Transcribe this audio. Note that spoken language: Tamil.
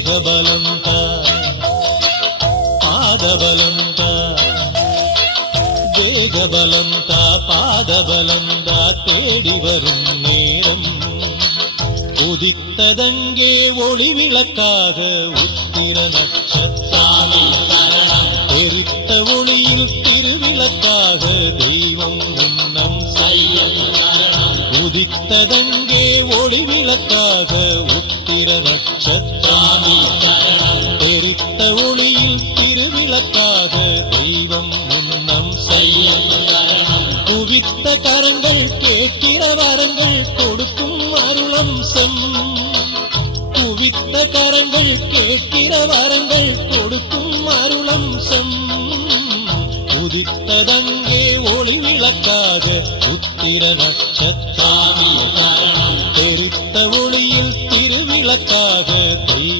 தேகபலந்தா பாதபலந்தா தேகபலந்தா பாதபலந்தா தேடி வரும் நேரம் உதித்ததங்கே ஒளி விளக்காக உத்திர நட்சத்திரம் தெரித்த ஒளியில் திருவிளக்காக தெய்வம் உன்னம் உதித்ததங்கே ஒளி விளக்காக உத்திர நட்சத்திரம் தெரித்த ஒளியில் திருவிளக்காக தெய்வம் உன்னம் குவித்த கரங்கள் கேட்கிற வரங்கள் கொடுக்கும் அருளம்சம் குவித்த கரங்கள் கேட்கிற வரங்கள் கொடுக்கும் அருளம்சம் உதித்ததங்கே ஒளி விளக்காக உத்திர நட்சத்திரம் தெரித்த ஒளியில் திருவிளக்காக தெய்வம்